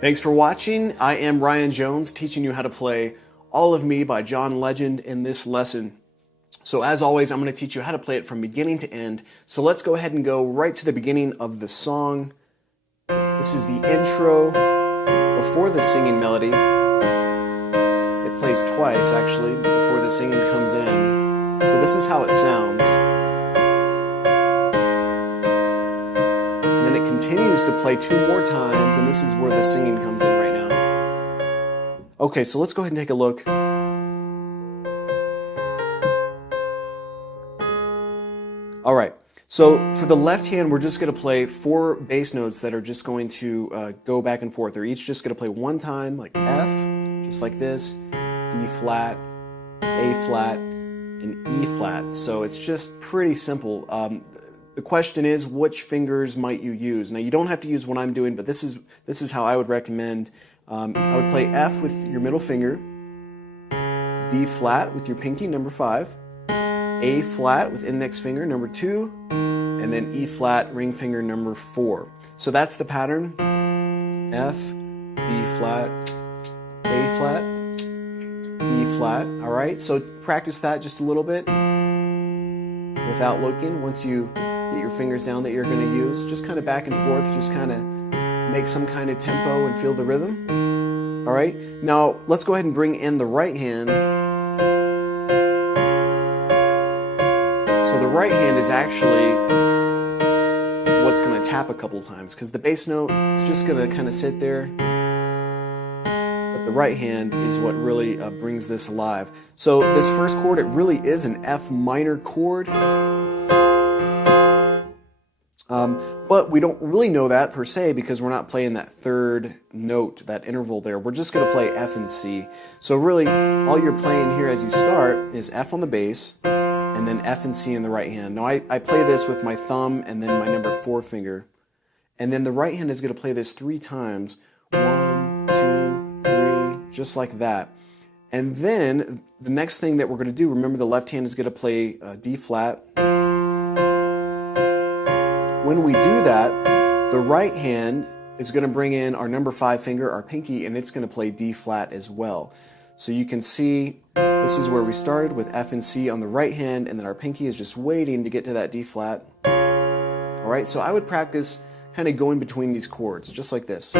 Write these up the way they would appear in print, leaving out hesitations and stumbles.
Thanks for watching. I am Ryan Jones, teaching you how to play All of Me by John Legend in this lesson. So as always, I'm going to teach you how to play it from beginning to end. So let's go ahead and go right to the beginning of the song. This is the intro before the singing melody. It plays twice, actually, before the singing comes in. So this is how it sounds. And then it continues to play two more times, and this is where the singing comes in right now. Okay, so let's go ahead and take a look. All right, so for the left hand, we're just going to play four bass notes that are just going to go back and forth. They're each just going to play one time, like F, just like this, D flat, A flat, and E flat. So it's just pretty simple. The question is, which fingers might you use? Now, you don't have to use what I'm doing, but this is how I would recommend. I would play F with your middle finger, D flat with your pinky, number 5, A flat with index finger, number 2, and then E flat, ring finger, number 4. So that's the pattern. F, D flat, A flat, E flat. All right, so practice that just a little bit without looking. Once you get your fingers down that you're going to use, just kind of back and forth, just kind of make some kind of tempo and feel the rhythm. All right, now let's go ahead and bring in the right hand. So the right hand is actually what's going to tap a couple times, because the bass note is just going to kind of sit there, but the right hand is what really brings this alive. So this first chord, it really is an F minor chord. But we don't really know that per se because we're not playing that third note, that interval there. We're just going to play F and C. So really, all you're playing here as you start is F on the bass, and then F and C in the right hand. Now I play this with my thumb and then my number 4 finger. And then the right hand is going to play this 3 times. 1, 2, 3, just like that. And then the next thing that we're going to do, remember the left hand is going to play D flat. When we do that, the right hand is going to bring in our number 5 finger, our pinky, and it's going to play D flat as well. So you can see this is where we started with F and C on the right hand, and then our pinky is just waiting to get to that D flat. All right, so I would practice kind of going between these chords, just like this.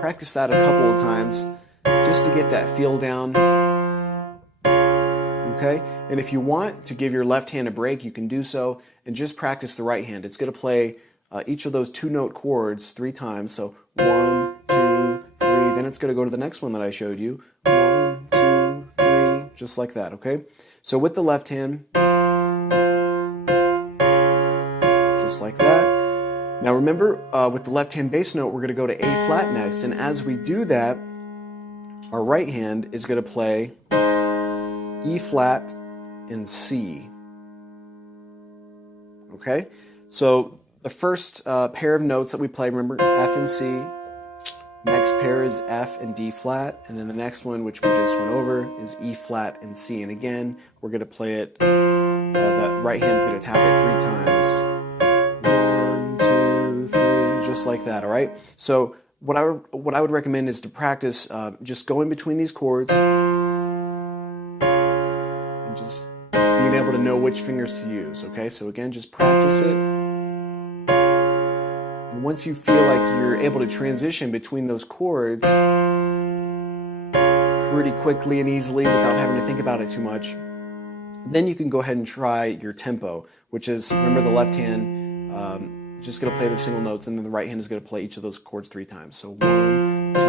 Practice that a couple of times just to get that feel down. Okay? And if you want to give your left hand a break, you can do so and just practice the right hand. It's going to play each of those 2-note chords 3 times. So 1, 2, 3. Then it's going to go to the next one that I showed you. 1, 2, 3. Just like that, okay? So with the left hand, just like that. Now remember, with the left hand bass note, we're going to go to A flat next. And as we do that, our right hand is going to play E flat and C. Okay, so the first pair of notes that we play, remember, F and C. Next pair is F and D flat, and then the next one, which we just went over, is E flat and C. And again, we're going to play it, the right hand's going to tap it 3 times. 1, 2, 3, just like that, all right? So what I would recommend is to practice just going between these chords, just being able to know which fingers to use, okay? So again, just practice it. And once you feel like you're able to transition between those chords pretty quickly and easily without having to think about it too much, then you can go ahead and try your tempo, which is, remember the left hand, just going to play the single notes, and then the right hand is going to play each of those chords 3 times. So 1, 2,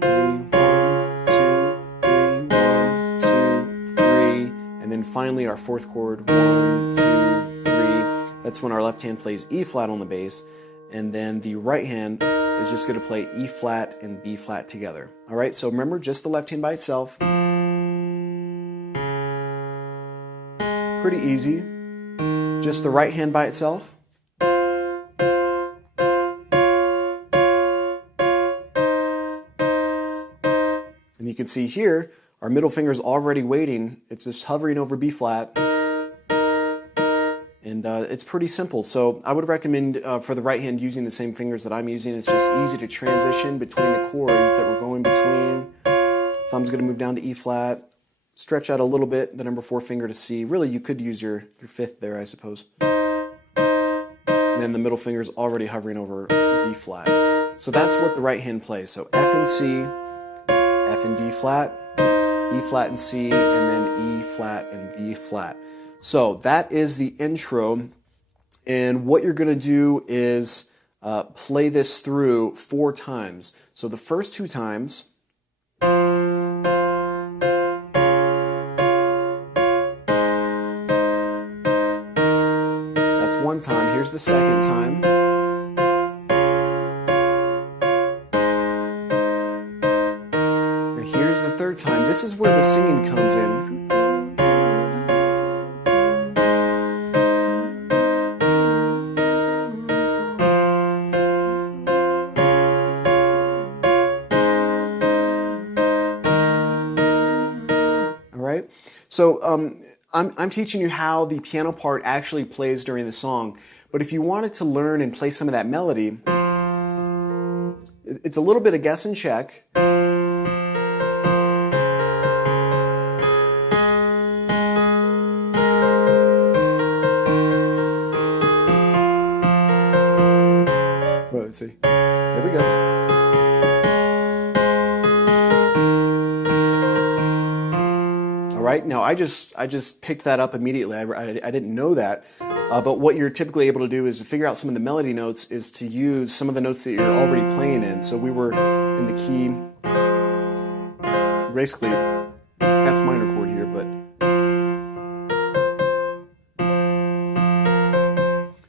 3, 1, 2, 3, 1, 2, 3. And then finally our 4th chord, 1, 2, 3. That's when our left hand plays E flat on the bass, and then the right hand is just going to play E flat and B flat together. All right, so remember, just the left hand by itself. Pretty easy. Just the right hand by itself. And you can see here, our middle finger is already waiting. It's just hovering over B flat. And it's pretty simple. So I would recommend for the right hand using the same fingers that I'm using. It's just easy to transition between the chords that we're going between. Thumb's going to move down to E flat. Stretch out a little bit, the number 4 finger to C. Really, you could use your 5th there, I suppose. And then the middle finger is already hovering over B flat. So that's what the right hand plays. So F and C, F and D flat, E flat and C, and then E flat and B flat. So that is the intro, and what you're going to do is play this through 4 times. So the first 2 times, that's 1 time. Here's the second time. And here's the third time. This is where the singing comes in. So I'm teaching you how the piano part actually plays during the song, but if you wanted to learn and play some of that melody, it's a little bit of guess and check. Well, let's see. Here we go. Right? Now I just picked that up immediately. I didn't know that, but what you're typically able to do is to figure out some of the melody notes is to use some of the notes that you're already playing in. So we were in the key, basically F minor chord here, but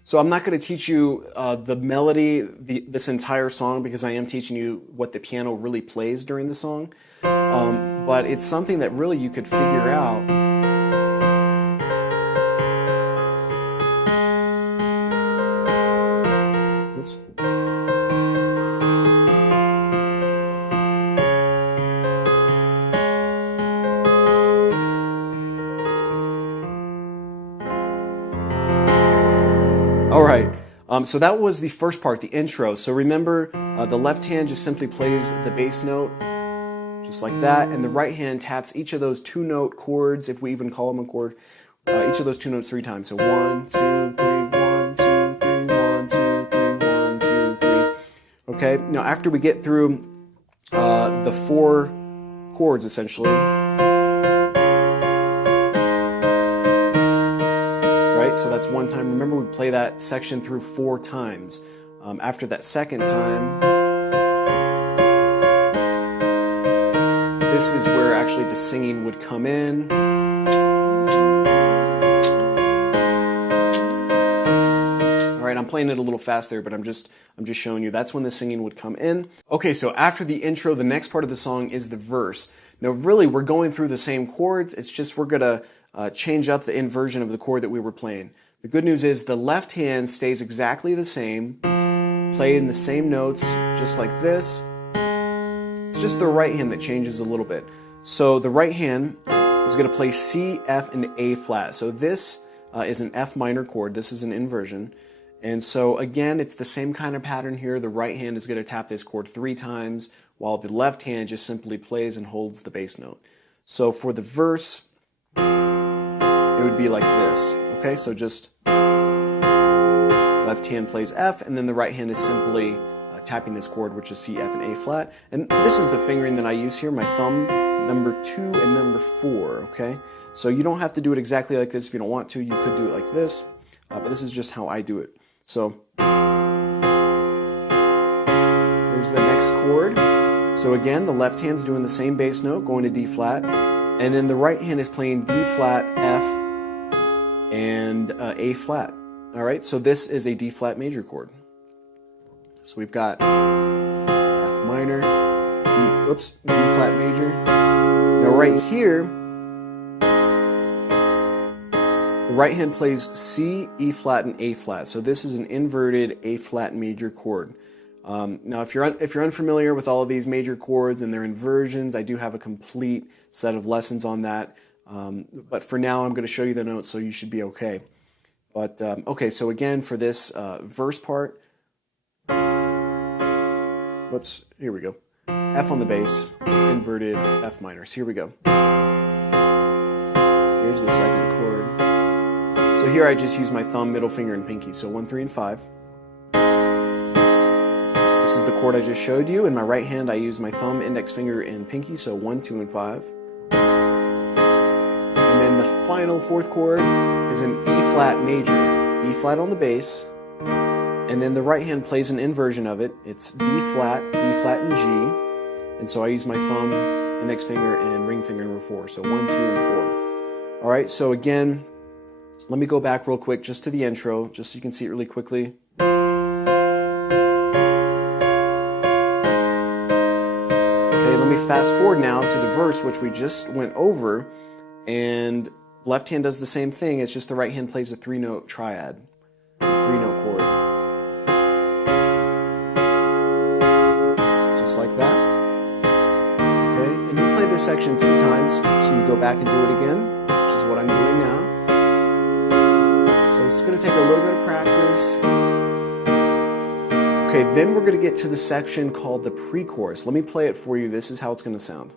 so I'm not going to teach you the melody this entire song because I am teaching you what the piano really plays during the song. But it's something that really you could figure out. Oops. All right. So that was the first part, the intro. So remember, the left hand just simply plays the bass note. Just like that, and the right hand taps each of those 2-note chords, if we even call them a chord, each of those 2 notes 3 times. So 1, 2, 3, 1, 2, 3, 1, 2, 3, 1, 2, 3. Okay, now after we get through the 4 chords essentially, right? So that's 1 time. Remember, we play that section through 4 times. After that second time, this is where actually the singing would come in. All right, I'm playing it a little fast there, but I'm just showing you that's when the singing would come in. Okay, so after the intro, the next part of the song is the verse. Now, really, we're going through the same chords. It's just we're gonna change up the inversion of the chord that we were playing. The good news is the left hand stays exactly the same, played in the same notes, just like this. It's just the right hand that changes a little bit. So the right hand is going to play C, F, and A flat. So this is an F minor chord. This is an inversion. And so again, it's the same kind of pattern here. The right hand is going to tap this chord 3 times, while the left hand just simply plays and holds the bass note. So for the verse, it would be like this. Okay, so just left hand plays F, and then the right hand is simply tapping this chord, which is C, F, and A flat. And this is the fingering that I use here, my thumb, number 2 and number 4, okay? So you don't have to do it exactly like this if you don't want to. You could do it like this, but this is just how I do it. So here's the next chord. So again, the left hand's doing the same bass note, going to D flat, and then the right hand is playing D flat, F, and A flat. All right, so this is a D flat major chord. So we've got F minor, D flat major. Now right here, the right hand plays C, E flat, and A flat. So this is an inverted A flat major chord. Now if you're unfamiliar with all of these major chords and their inversions, I do have a complete set of lessons on that. But for now, I'm going to show you the notes, so you should be okay. But okay, so again for this verse part, whoops, here we go. F on the bass, inverted F minor. So here we go. Here's the second chord. So here I just use my thumb, middle finger, and pinky. So 1, 3, and 5. This is the chord I just showed you. In my right hand I use my thumb, index finger, and pinky. So 1, 2, and 5. And then the final fourth chord is an E flat major. E flat on the bass. And then the right hand plays an inversion of it. It's B flat, and G. And so I use my thumb, index finger, and ring finger number 4. So 1, 2, and 4. All right, so again, let me go back real quick just to the intro, just so you can see it really quickly. Okay, let me fast forward now to the verse, which we just went over. And left hand does the same thing. It's just the right hand plays a 3-note triad, 3-note chord. Just like that. Okay, and you play this section 2 times, so you go back and do it again, which is what I'm doing now. So it's going to take a little bit of practice. Okay, then we're going to get to the section called the pre-chorus. Let me play it for you. This is how it's going to sound.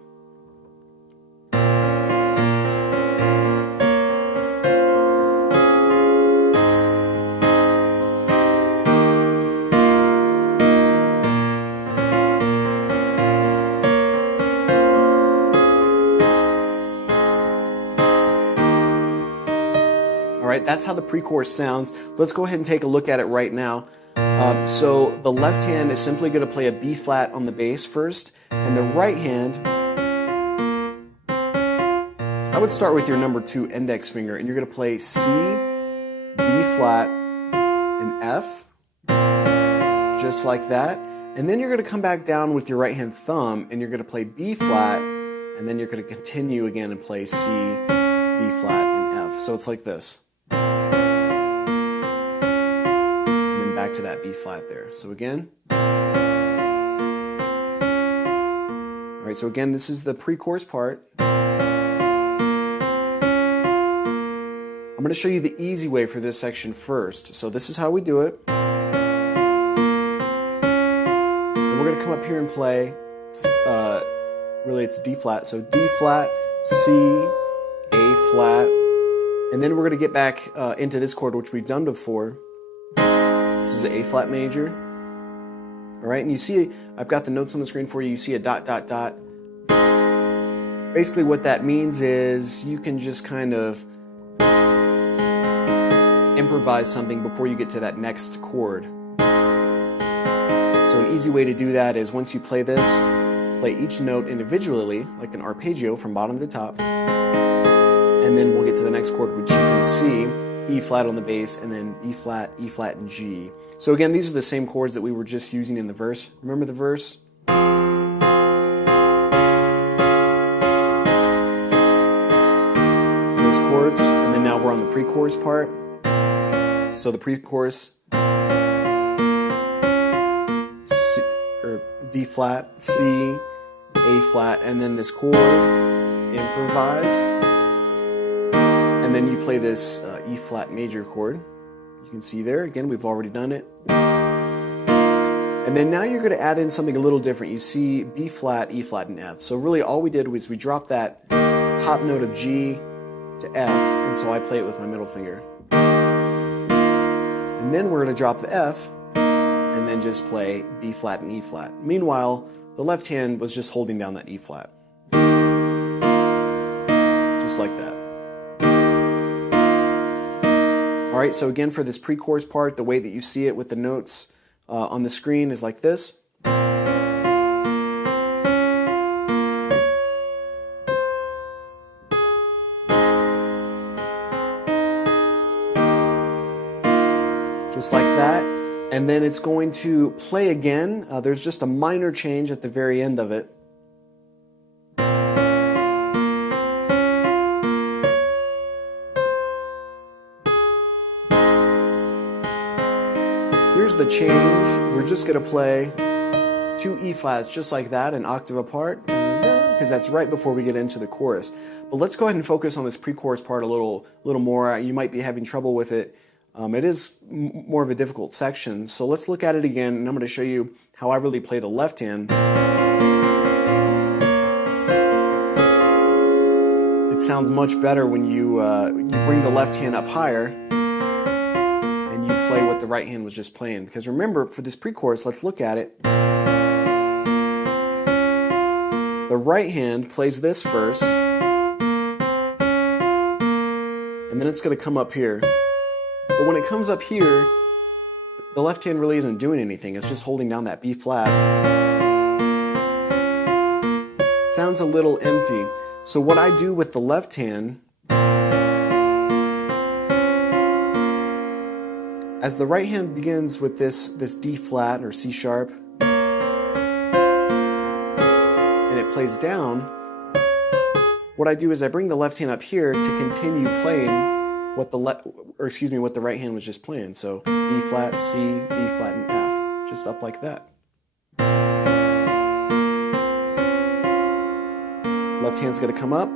Alright, that's how the pre-chorus sounds. Let's go ahead and take a look at it right now. So the left hand is simply going to play a B flat on the bass first, and the right hand, I would start with your number 2 index finger, and you're going to play C, D flat, and F, just like that. And then you're going to come back down with your right hand thumb, and you're going to play B flat, and then you're going to continue again and play C, D flat, and F. So it's like this. Back to that B flat there. So again. Alright, so again, this is the pre-chorus part. I'm going to show you the easy way for this section first. So this is how we do it. And we're going to come up here and play, really it's D flat. So D flat, C, A flat, and then we're going to get back into this chord, which we've done before. This is an A flat major. All right, and you see, I've got the notes on the screen for you. You see a dot, dot, dot. Basically what that means is you can just kind of improvise something before you get to that next chord. So an easy way to do that is once you play this, play each note individually, like an arpeggio from bottom to top. And then we'll get to the next chord, which you can see. E flat on the bass, and then E flat, and G. So again, these are the same chords that we were just using in the verse. Remember the verse? Those chords, and then now we're on the pre-chorus part. So the pre-chorus, D flat, C, A flat, and then this chord, improvise. And then you play this E flat major chord. You can see there, again, we've already done it. And then now you're going to add in something a little different. You see B flat, E flat, and F. So really all we did was we dropped that top note of G to F, and so I play it with my middle finger. And then we're going to drop the F, and then just play B flat and E flat. Meanwhile, the left hand was just holding down that E flat. Just like that. Alright, so again for this pre-chorus part, the way that you see it with the notes on the screen is like this. Just like that. And then it's going to play again. There's just a minor change at the very end of it. Here's the change. We're just going to play 2 E flats just like that, an octave apart, because that's right before we get into the chorus. But let's go ahead and focus on this pre-chorus part a little more. You might be having trouble with it. It is more of a difficult section, so let's look at it again, and I'm going to show you how I really play the left hand. It sounds much better when you bring the left hand up higher and you play what the right hand was just playing. Because remember, for this pre-chorus, let's look at it. The right hand plays this first, and then it's going to come up here. But when it comes up here, the left hand really isn't doing anything. It's just holding down that B flat. It sounds a little empty. So what I do with the left hand, as the right hand begins with this D flat or C sharp, and it plays down, what I do is I bring the left hand up here to continue playing what the right hand was just playing. So B flat, C, D flat, and F, just up like that. Left hand's going to come up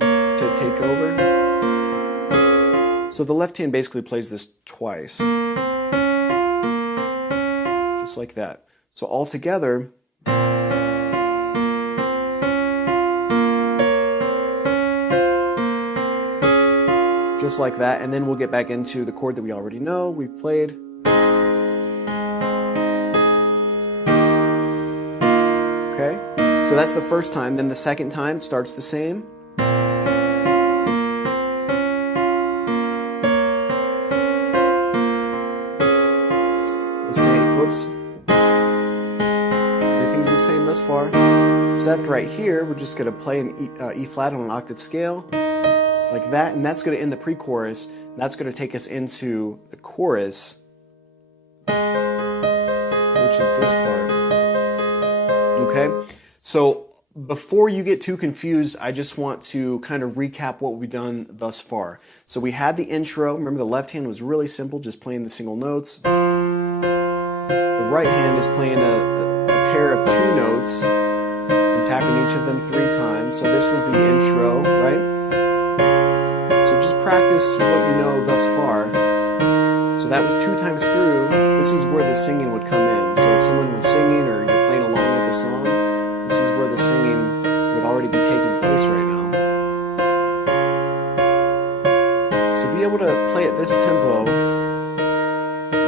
to take over. So the left hand basically plays this twice, just like that. So all together, just like that, and then we'll get back into the chord that we already know, we've played. Okay, so that's the first time. Then the second time starts the same. The same, whoops. Everything's the same thus far, except right here, we're just gonna play an E flat on an octave scale. Like that, and that's going to end the pre-chorus. That's going to take us into the chorus, which is this part. Okay? So before you get too confused, I just want to kind of recap what we've done thus far. So we had the intro. Remember, the left hand was really simple, just playing the single notes. The right hand is playing a pair of two notes and tapping each of them 3 times. So this was the intro, right? So just practice what you know thus far. So that was 2 times through. This is where the singing would come in. So if someone was singing or you're playing along with the song, this is where the singing would already be taking place right now. So be able to play at this tempo.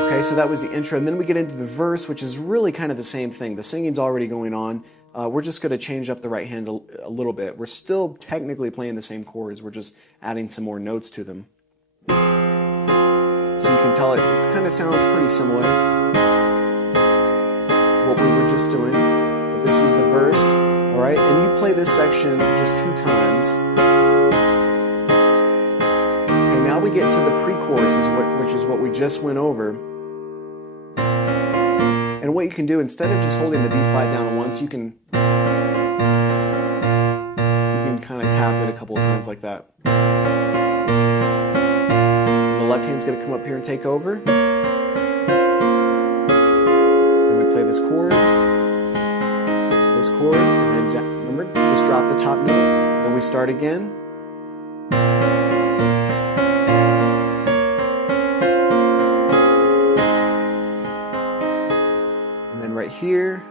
Okay, so that was the intro. And then we get into the verse, which is really kind of the same thing. The singing's already going on. We're just going to change up the right hand a little bit. We're still technically playing the same chords. We're just adding some more notes to them. So you can tell it kind of sounds pretty similar to what we were just doing. But this is the verse, all right? And you play this section just 2 times. Okay, now we get to the pre-chorus, which is what we just went over. And what you can do, instead of just holding the B flat down once, you can kind of tap it a couple of times like that. And the left hand's going to come up here and take over. Then we play this chord, and then remember, just drop the top note. Then we start again. Right here,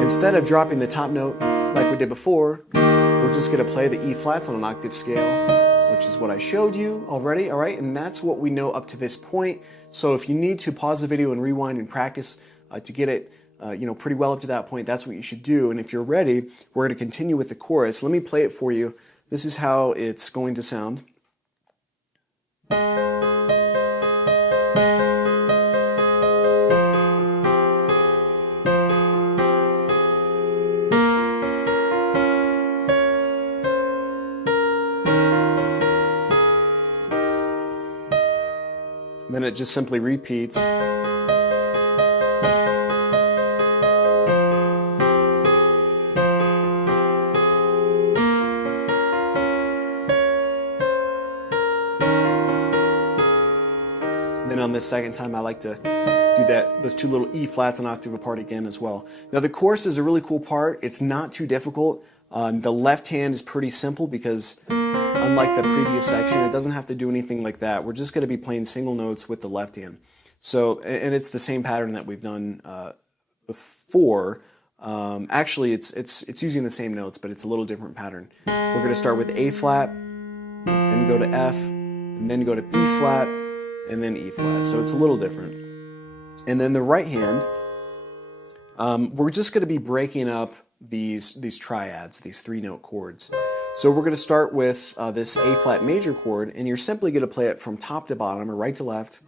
instead of dropping the top note like we did before, we're just going to play the E flats on an octave scale, which is what I showed you already, all right? And that's what we know up to this point. So if you need to pause the video and rewind and practice to get it pretty well up to that point, that's what you should do. And if you're ready, we're going to continue with the chorus. Let me play it for you. This is how it's going to sound. Then it just simply repeats. And then on this second time, I like to do those 2 little E flats an octave apart again as well. Now the chorus is a really cool part. It's not too difficult. The left hand is pretty simple because unlike the previous section, it doesn't have to do anything like that. We're just going to be playing single notes with the left hand. So, and it's the same pattern that we've done before. Actually, it's using the same notes, but it's a little different pattern. We're going to start with A flat, then go to F, and then go to B flat, and then E flat. So it's a little different. And then the right hand, we're just going to be breaking up these triads, these 3-note chords. So we're going to start with this A flat major chord, and you're simply going to play it from top to bottom or right to left,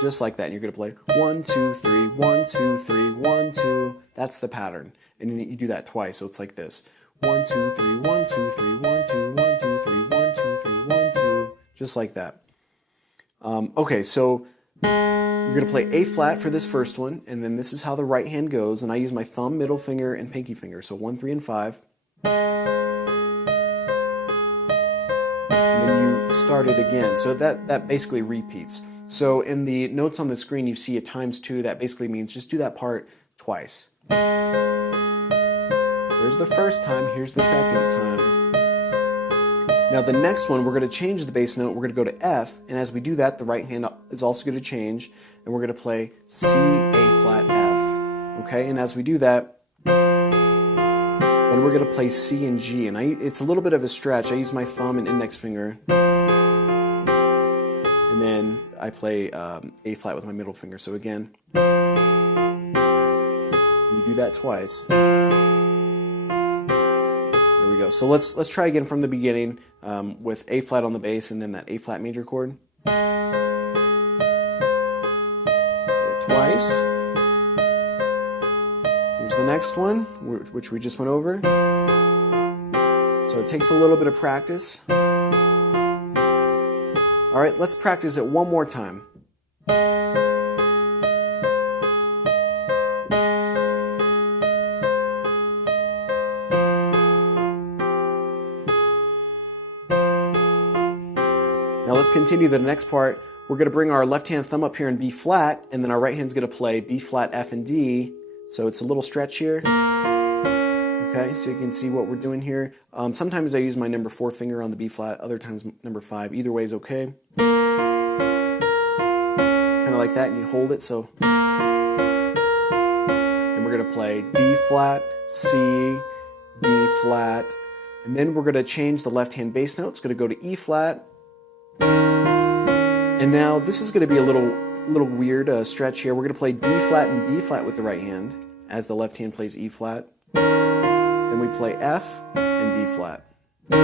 just like that. And you're going to play 1, 2, 3, 1, 2, 3, 1, 2. That's the pattern, and you do that twice. So it's like this: 1, 2, 3, 1, 2, 3, 1, 2, 1, 2, 3, 1, 2, 3, 1, 2, just like that. Okay, so you're going to play A flat for this first one, and then this is how the right hand goes, and I use my thumb, middle finger, and pinky finger, so 1, 3, and 5. And then you start it again, so that basically repeats. So in the notes on the screen you see a ×2, that basically means just do that part twice. There's the first time, here's the second time. Now the next one, we're going to change the bass note, we're going to go to F, and as we do that, the right hand is also going to change, and we're going to play C, A flat, F. Okay, and as we do that, then we're going to play C and G, and it's a little bit of a stretch. I use my thumb and index finger, and then I play A flat with my middle finger. So again, you do that twice. Go. So let's try again from the beginning with A flat on the bass and then that A flat major chord. Twice. Here's the next one, which we just went over. So it takes a little bit of practice. All right, let's practice it one more time. Now let's continue the next part. We're going to bring our left hand thumb up here in B flat, and then our right hand's going to play B flat, F, and D. So it's a little stretch here. Okay, so you can see what we're doing here. Sometimes I use my number 4 finger on the B flat, other times number 5. Either way is okay. Kind of like that, and you hold it. So then we're going to play D flat, C, B flat, and then we're going to change the left hand bass note. It's going to go to E flat. And now this is going to be a little weird stretch here. We're going to play D flat and B flat with the right hand as the left hand plays E flat. Then we play F and D flat. E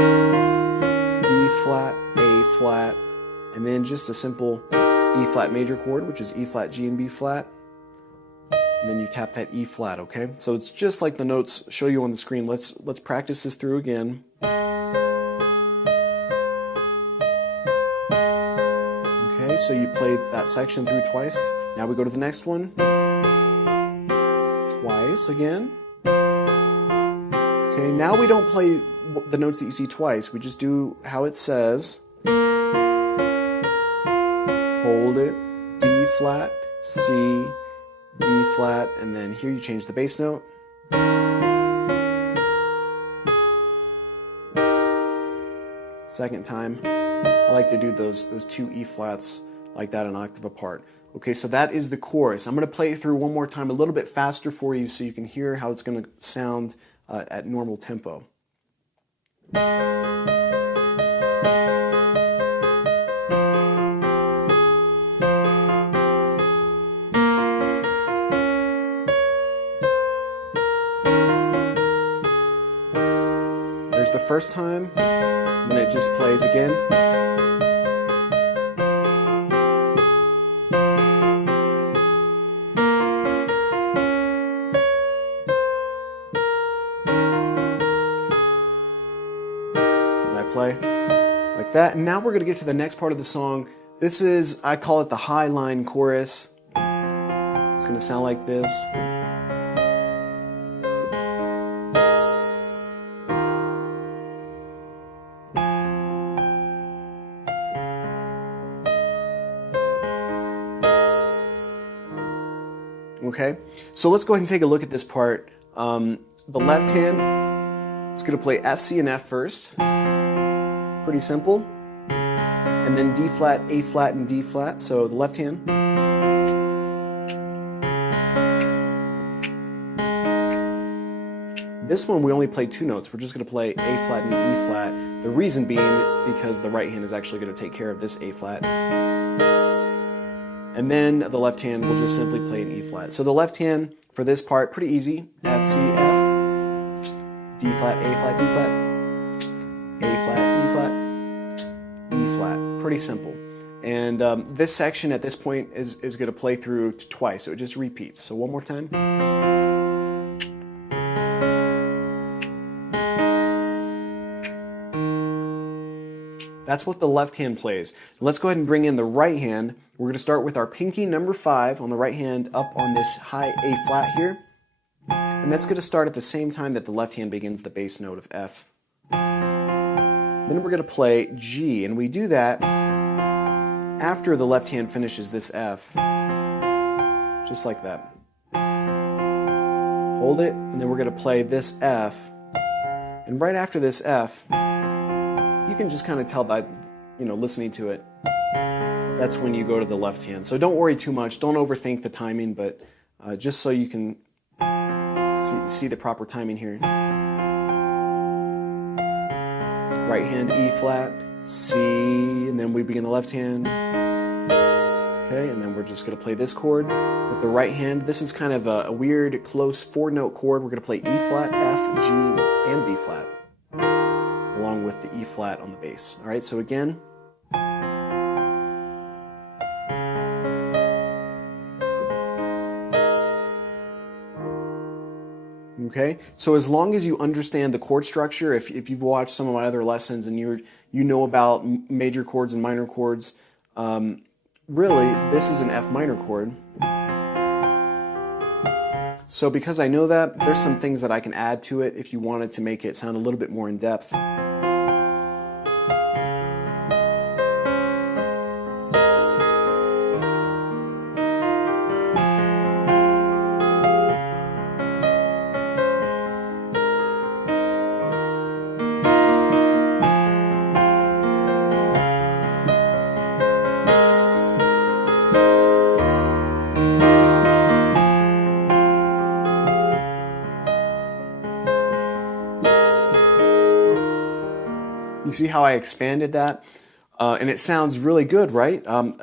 flat, A flat, and then just a simple E flat major chord, which is E flat, G, and B flat. And then you tap that E flat, okay? So it's just like the notes show you on the screen. Let's practice this through again. Okay, so you played that section through twice. Now we go to the next one. Twice again. Okay, now we don't play the notes that you see twice. We just do how it says. Hold it. D flat, C, B flat, and then here you change the bass note. Second time. I like to do those 2 E flats like that an octave apart. Okay, so that is the chorus. I'm going to play it through one more time a little bit faster for you so you can hear how it's going to sound at normal tempo. There's the first time, and then it just plays again. Play like that, and now we're going to get to the next part of the song. This is, I call it the high line chorus. It's going to sound like this. Okay, so let's go ahead and take a look at this part. the left hand, it's going to play F, C, and F first. Pretty simple. And then D flat, A flat, and D flat. So the left hand. This one we only play 2 notes. We're just going to play A flat and E flat. The reason being because the right hand is actually going to take care of this A flat. And then the left hand will just simply play an E flat. So the left hand for this part, pretty easy. F, C, F, D flat, A flat, D flat, A flat, E flat, E flat. Pretty simple. And this section at this point is going to play through twice, so it just repeats. So one more time. That's what the left hand plays. Let's go ahead and bring in the right hand. We're going to start with our pinky number 5 on the right hand up on this high A flat here. And that's going to start at the same time that the left hand begins the bass note of F. Then we're going to play G, and we do that after the left hand finishes this F. Just like that. Hold it, and then we're going to play this F. And right after this F, you can just kind of tell by, listening to it, that's when you go to the left hand. So don't worry too much, don't overthink the timing, but just so you can see the proper timing here. Right hand E flat, C, and then we begin the left hand. Okay, and then we're just going to play this chord with the right hand. This is kind of a weird, close 4-note chord. We're going to play E flat, F, G, and B flat, along with the E flat on the bass. All right, so again. Okay, so as long as you understand the chord structure, if you've watched some of my other lessons and you know about major chords and minor chords, really this is an F minor chord. So because I know that, there's some things that I can add to it if you wanted to make it sound a little bit more in depth. You see how I expanded that? And it sounds really good, right? I'm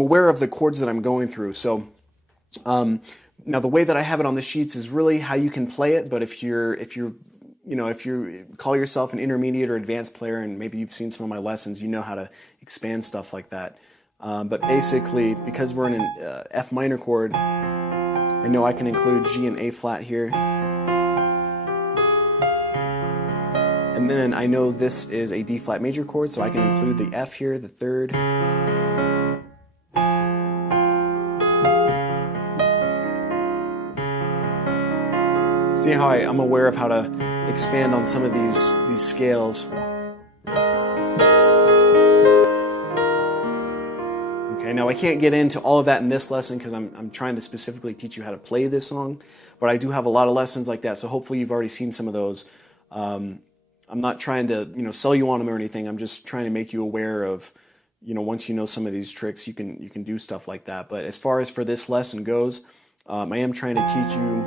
aware of the chords that I'm going through. So now the way that I have it on the sheets is really how you can play it. But if you call yourself an intermediate or advanced player, and maybe you've seen some of my lessons, you know how to expand stuff like that. But basically, because we're in an F minor chord, I know I can include G and A flat here. And then I know this is a D flat major chord, so I can include the F here, the third. See how I'm aware of how to expand on some of these scales. Okay, now I can't get into all of that in this lesson because I'm trying to specifically teach you how to play this song, but I do have a lot of lessons like that, so hopefully you've already seen some of those. I'm not trying to, sell you on them or anything. I'm just trying to make you aware of, once you know some of these tricks, you can do stuff like that. But as far as for this lesson goes, I am trying to teach you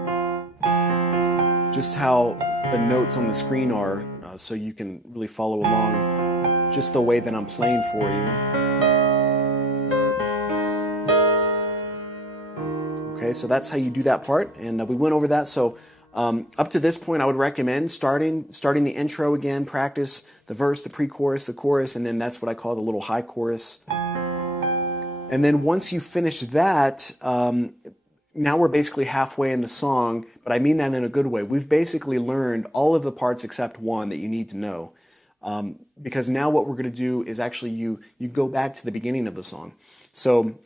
just how the notes on the screen are, so you can really follow along just the way that I'm playing for you. Okay, so that's how you do that part, and we went over that. So up to this point, I would recommend starting the intro again, practice the verse, the pre-chorus, the chorus, and then that's what I call the little high chorus. And then once you finish that, now we're basically halfway in the song, but I mean that in a good way. We've basically learned all of the parts except one that you need to know. Because now what we're going to do is actually you go back to the beginning of the song. So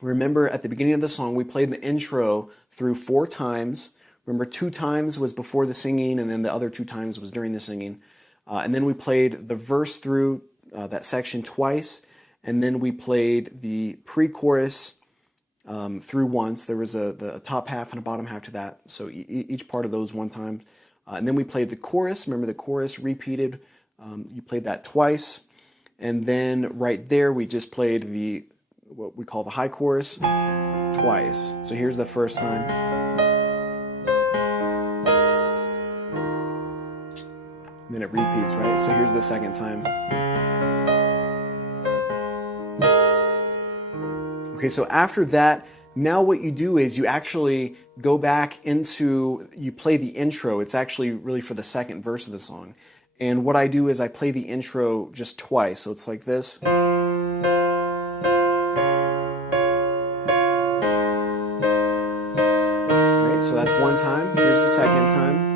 remember, at the beginning of the song, we played the intro through 4 times. Remember, 2 times was before the singing, and then the other 2 times was during the singing. And then we played the verse through that section twice, and then we played the pre-chorus through once. There was the top half and a bottom half to that, so each part of those one time. And then we played the chorus. Remember the chorus repeated. You played that twice. And then right there we just played what we call the high chorus twice. So here's the first time. And then it repeats, right? So here's the second time. Okay, so after that, now what you do is you actually go back you play the intro. It's actually really for the second verse of the song. And what I do is I play the intro just twice. So it's like this. Right, so that's one time. Here's the second time.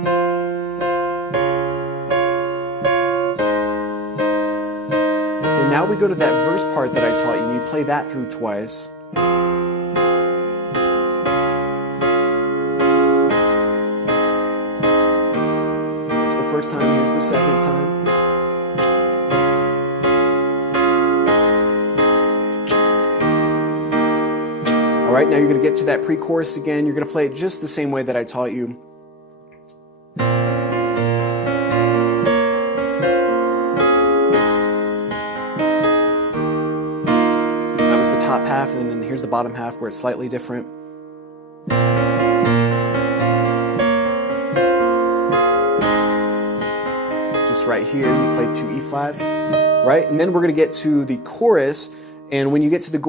Now we go to that verse part that I taught you, and you play that through twice. Here's the first time, here's the second time. All right, now you're going to get to that pre-chorus again. You're going to play it just the same way that I taught you. Top half, and then here's the bottom half where it's slightly different. Just right here, you play 2 E flats, right? And then we're going to get to the chorus, and when you get to the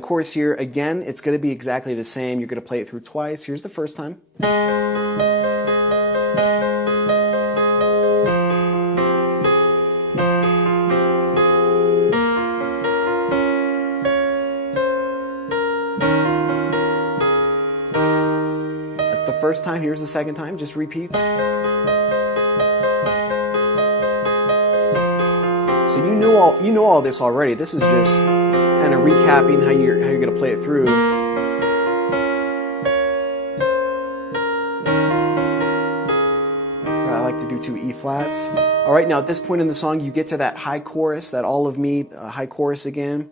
chorus here, again, it's going to be exactly the same. You're going to play it through twice. Here's the first time. The first time, here's the second time, just repeats. So you know all this already. This is just kind of recapping how you're going to play it through. I like to do 2 E flats. All right, now at this point in the song, you get to that high chorus, that All of Me high chorus again.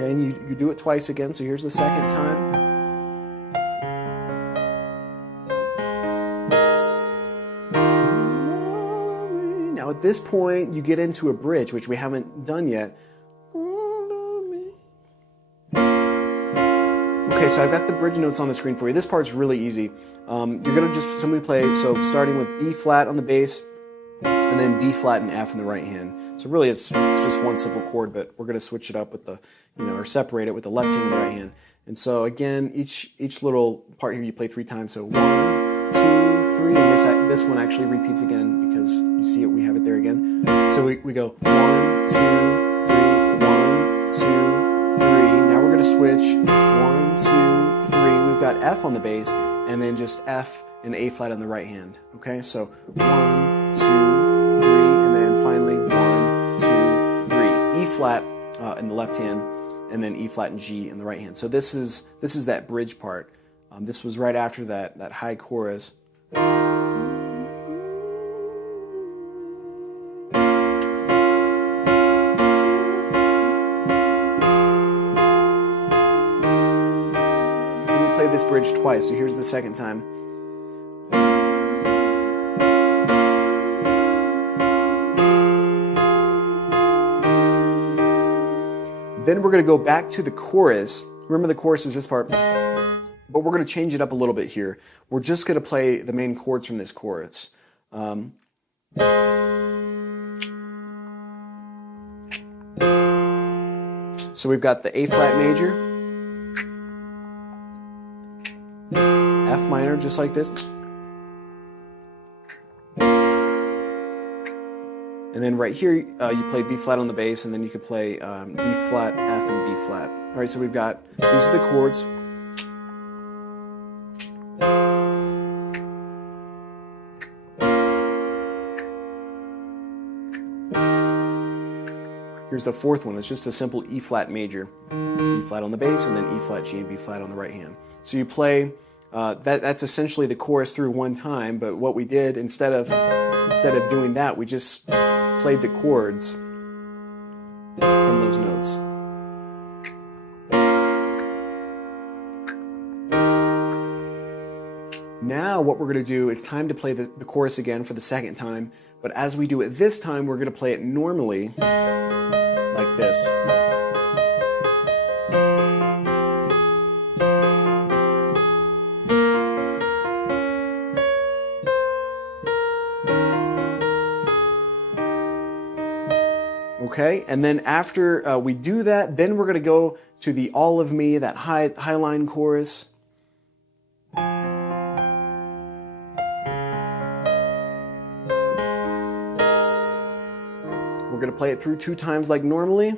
Okay, and you do it twice again, so here's the second time. Now at this point, you get into a bridge, which we haven't done yet. Okay, so I've got the bridge notes on the screen for you. This part's really easy. You're going to just simply play, so starting with B flat on the bass, and then D flat and F in the right hand. So really it's just one simple chord, but we're going to switch it up with the, or separate it with the left hand and the right hand. And so again, each little part here you play 3 times. So 1, 2, 3, and this one actually repeats again because you see it, we have it there again. So we go 1, 2, 3, 1, 2, 3. Now we're going to switch 1, 2, 3. We've got F on the bass, and then just F and A flat on the right hand. Okay, so 1, 2, 3, and then finally 1, 2, 3. E flat in the left hand, and then E flat and G in the right hand. So this is that bridge part. This was right after that high chorus. And you play this bridge twice. So here's the second time. Then we're going to go back to the chorus. Remember the chorus was this part, but we're going to change it up a little bit here. We're just going to play the main chords from this chorus. So we've got the A flat major, F minor, just like this. And then right here, you play B flat on the bass, and then you could play D flat, F, and B flat. All right, so we've got, these are the chords. Here's the fourth one. It's just a simple E flat major. E flat on the bass, and then E flat, G, and B flat on the right hand. So you play, that's essentially the chorus through one time, but what we did, instead of doing that, we just played the chords from those notes. Now what we're going to do, it's time to play the chorus again for the second time, but as we do it this time, we're going to play it normally, like this. Okay, and then after we do that, then we're going to go to the All of Me, that high line chorus. We're going to play it through 2 times like normally.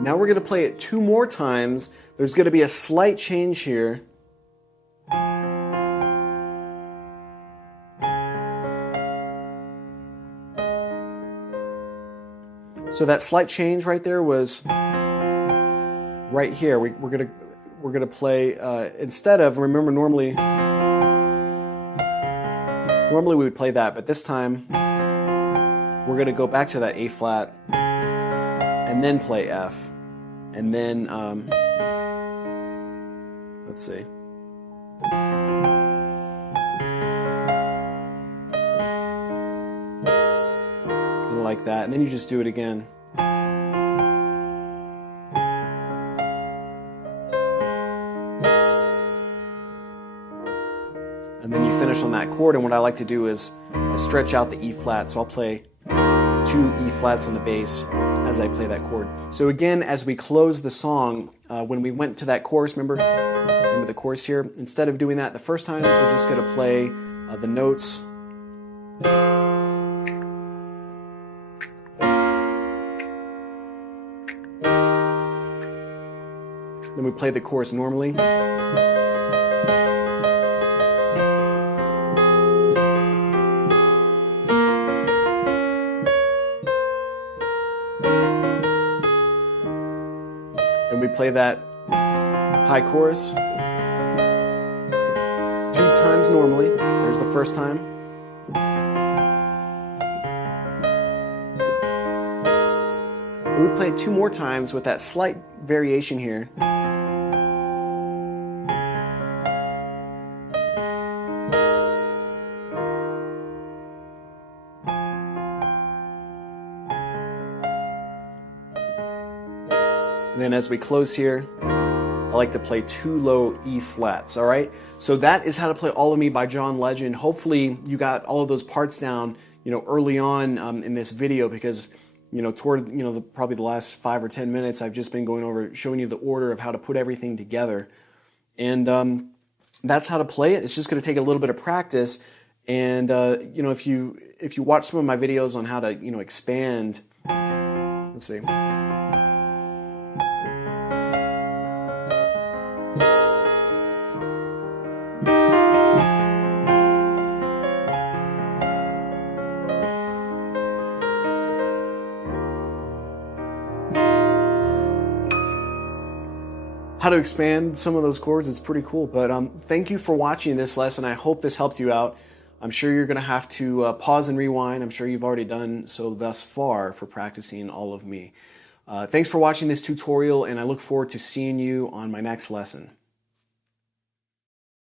Now we're going to play it 2 more times. There's going to be a slight change here. So that slight change right there was right here. We're gonna play instead of, remember normally we would play that, but this time we're gonna go back to that A flat and then play F, and then let's see. Like that, and then you just do it again. And then you finish on that chord, and what I like to do is I stretch out the E flat, so I'll play 2 E flats on the bass as I play that chord. So again, as we close the song, when we went to that chorus, remember the chorus here? Instead of doing that the first time, we're just going to play the notes. Then we play the chorus normally. Then we play that high chorus 2 times normally. There's the first time. And we play it 2 more times with that slight variation here. And then as we close here, I like to play 2 low E flats, all right? So that is how to play All of Me by John Legend. Hopefully you got all of those parts down, early on in this video, because, toward, probably the last 5 or 10 minutes, I've just been going over, showing you the order of how to put everything together. And that's how to play it. It's just gonna take a little bit of practice. And, if you watch some of my videos on how to, expand, let's see. How to expand some of those chords, it's pretty cool. But thank you for watching this lesson. I hope this helped you out. I'm sure you're going to have to pause and rewind. I'm sure you've already done so thus far for practicing All of Me. Thanks for watching this tutorial, and I look forward to seeing you on my next lesson.